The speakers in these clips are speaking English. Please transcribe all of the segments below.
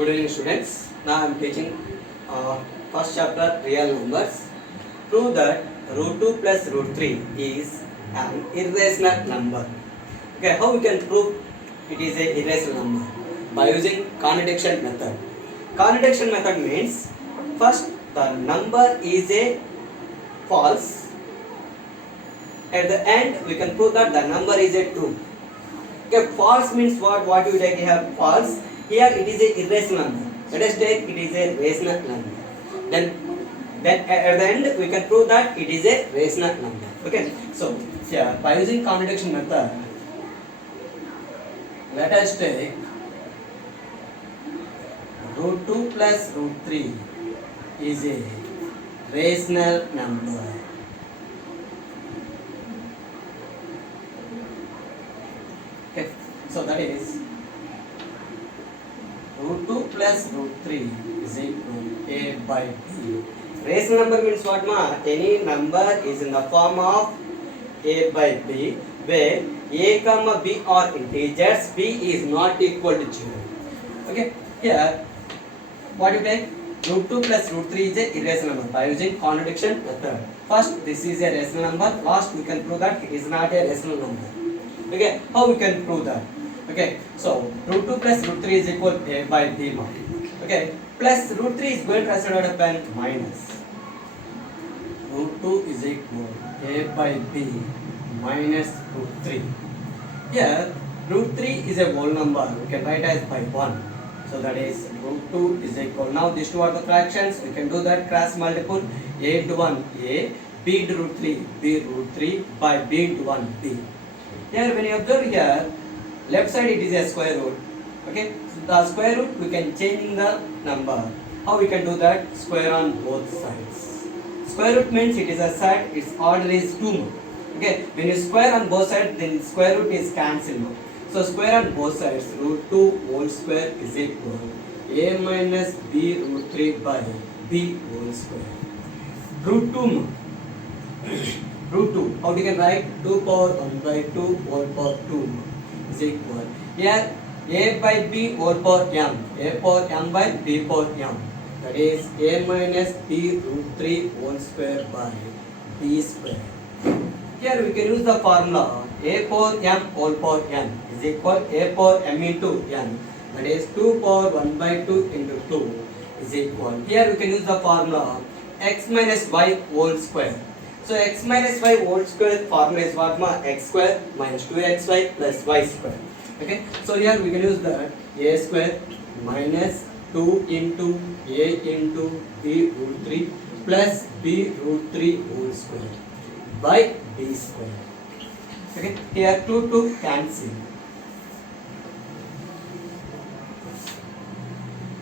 Good evening, students. Now I am teaching first chapter real numbers. Prove that root 2 plus root 3 is an irrational number. Okay, how we can prove it is a irrational number? By using contradiction method. Contradiction method means first the number is a false. At the end we can prove that the number is a true. Okay, false means what? What you take here false. Here it is a irrational number. Let us take it is a rational number. Then at the end we can prove that it is a rational number. Okay. So here by using contradiction method, let us take root 2 plus root 3 is a rational number. Okay. So that is root 2 plus root 3 is equal to a by b. Rational number means what ma? Any number is in the form of a by b where a comma b are integers, b is not equal to 0. Okay, here what you take? Root 2 plus root 3 is a irrational number by using contradiction method. First this is a rational number, last we can prove that it is not a rational number. Okay, how we can prove that? Okay, so root 2 plus root 3 is equal to a by b. Okay, plus root 3 is going to result upon minus. Root 2 is equal to a by b minus root 3. Here, root 3 is a whole number. We can write as by 1. So that is root 2 is equal. Now these two are the fractions. We can do that cross multiple. A into 1 a, b into root 3 b root 3 by b into 1 b. Here when you observe here, left side it is a square root. Okay, so the square root we can change in the number. How we can do that? Square on both sides. Square root means it is a set, its order is 2. Okay, when you square on both sides, then square root is cancelled. So square on both sides, root 2 whole square is equal a minus b root 3 by b whole square. Root 2 root 2, how we can write? 2 power 1 by 2 whole power 2 is equal. Here a by b whole power m, a power m by b power m. That is a minus b root 3 whole square by b square. Here we can use the formula a power m whole power n is equal a power m into n. That is 2 power 1 by 2 into 2 is equal. Here we can use the formula x minus y whole square. So x minus y whole square formula is what ma? X square minus 2xy plus y square. Okay. So here we can use that a square minus 2 into a into b root 3 plus b root 3 whole square by b square. Okay. Here 2 cancel.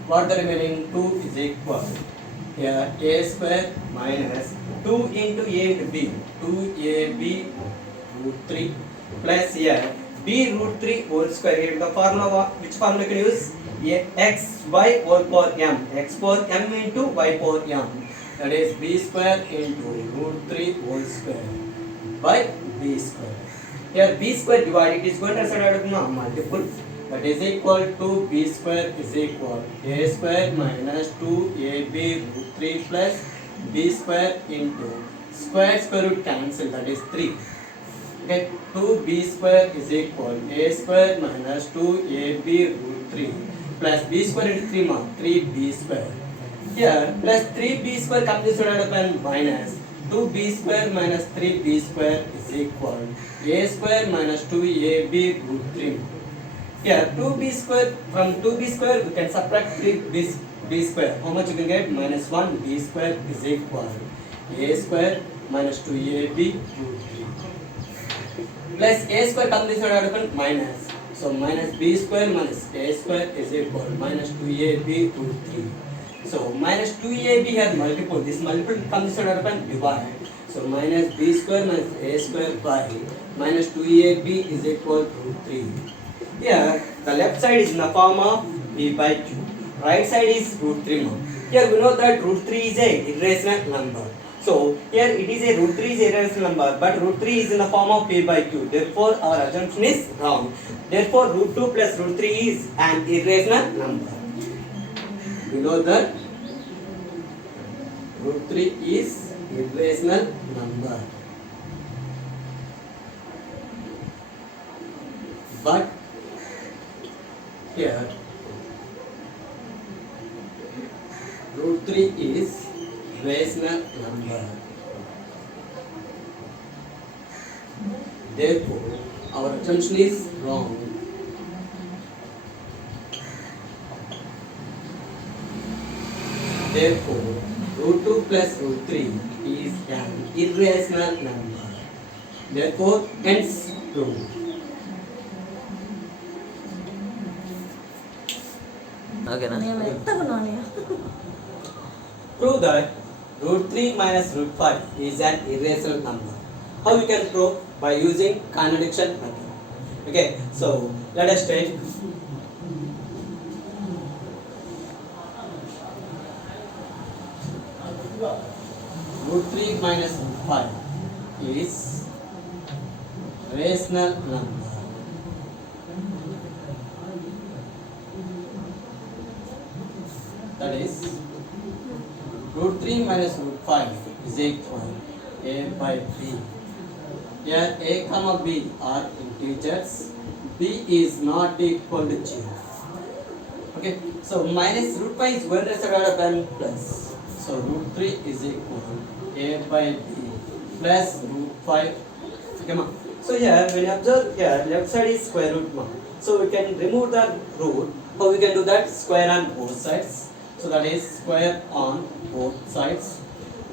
What the remaining 2 is equal. Here a square minus 2 into a into b, 2ab root 3 plus here b root 3 whole square. Here the formula, which formula can use? X y whole power m, x power m into y power m. That is b square into root 3 whole square by b square. Here b square divided, it is going to result out of multiple. That is equal to b square is equal a square minus 2ab root 3 plus b square into square root cancel, that is 3. Okay, 2b square is equal a square minus 2ab root 3 plus b square into 3 more 3b square. Here plus 3b square comes to upon minus 2b square minus 3b square is equal a square minus 2ab root 3. Here 2b square, from 2b square we can subtract 3b square. How much you can get? Minus 1b square is equal a square minus 2ab root 3 plus a square comes this out upon minus. So minus b square minus a square is equal minus 2ab root 3. So minus 2ab here multiple. This multiple comes this out upon divide. So minus b square minus a square by minus 2ab is equal to root 3. Here the left side is in the form of b by q. Right side is root 3 more. Here we know that root 3 is a irrational number. So here it is a root 3 is a irrational number, but root 3 is in the form of p by q. Therefore our assumption is wrong. Therefore root 2 plus root 3 is an irrational number. we know that root 3 is irrational number. But here root 3 is rational number. Therefore, our assumption is wrong. Therefore, root 2 plus root 3 is an irrational number. Therefore, hence true. ఓకేనా Prove that root 3 minus root 5 is an irrational number. How we can prove? By using contradiction method. Okay, so let us take root 3 minus root 5 is rational number. That is root 3 minus root 5 is equal a by b. Here a comma b are integers. B is not equal to 0. Okay, so minus root 5 is going to divided by plus. So root 3 is equal a by b plus root 5. Okay, ma. So here when you observe here left side is square root ma. So we can remove the root. How we can do that? Square on both sides. So that is square on both sides.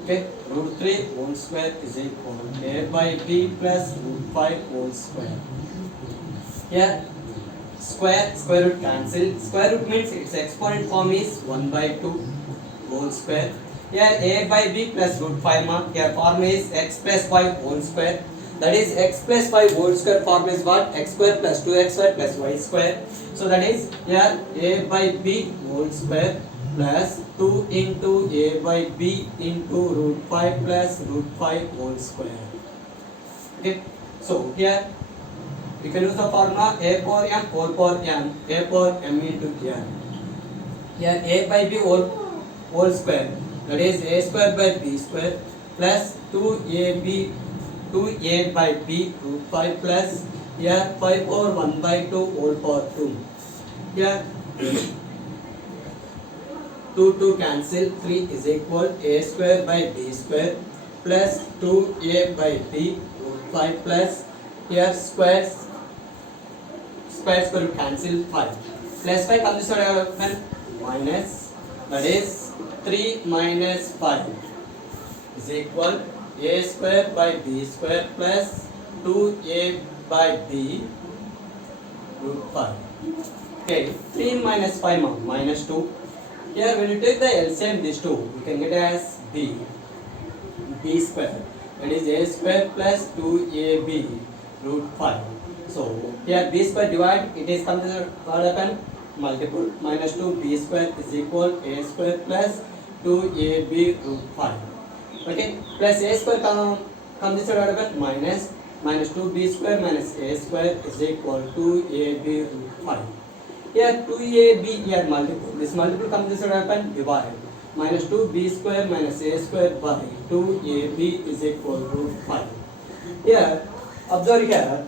Okay, root 3 whole square is equal to a by b plus root 5 whole square. Here square root cancel. Square root means its exponent form is 1 by 2 whole square. Here a by b plus root 5 mark. Here form is x plus 5 whole square. That is x plus 5 whole square form is what? X square plus 2x square plus y square. So that is here a by b whole square plus 2 into a by b into root 5 plus root 5 whole square. Okay, so here you can use the formula a power m whole power m, a power m into n. Here a by b whole square, that is a square by b square plus 2a by b root 5 plus here 5 over 1 by 2 whole power 2. Here 2 cancel, 3 is equal a square by b square plus 2a by b root 5 plus here square will cancel 5 plus 5 comes this side minus, that is 3 minus 5 is equal a square by b square plus 2a by b root 5. Okay, 3 minus 5 minus 2. Here when you take the LCM these two, you can get as b square, that is a square plus 2ab root 5. So here b square divide, it is considered what happen? Multiple. Minus 2b square is equal a square plus 2ab root 5. Okay, plus a square comes this what happen? Minus 2b square minus a square is equal to ab root 5. Here 2ab here multiple. This multiple comes this will happen divide. Minus 2b square minus a square by 2ab is equal to root 5. Here observe here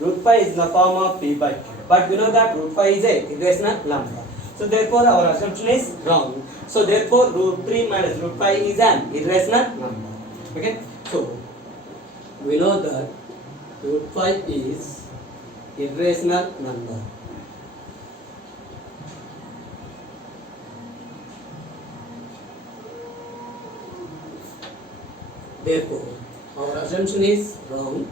root 5 is the form of p by q. But we know that root 5 is a irrational number. So therefore our assumption is wrong. So therefore root 3 minus root 5 is an irrational number. Okay. So we know that root 5 is irrational number. Therefore, our assumption is wrong.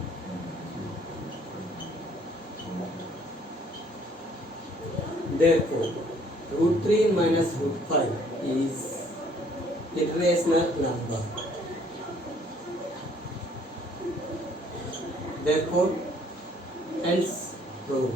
Therefore, root 3 minus root 5 is irrational number. Therefore, hence proved.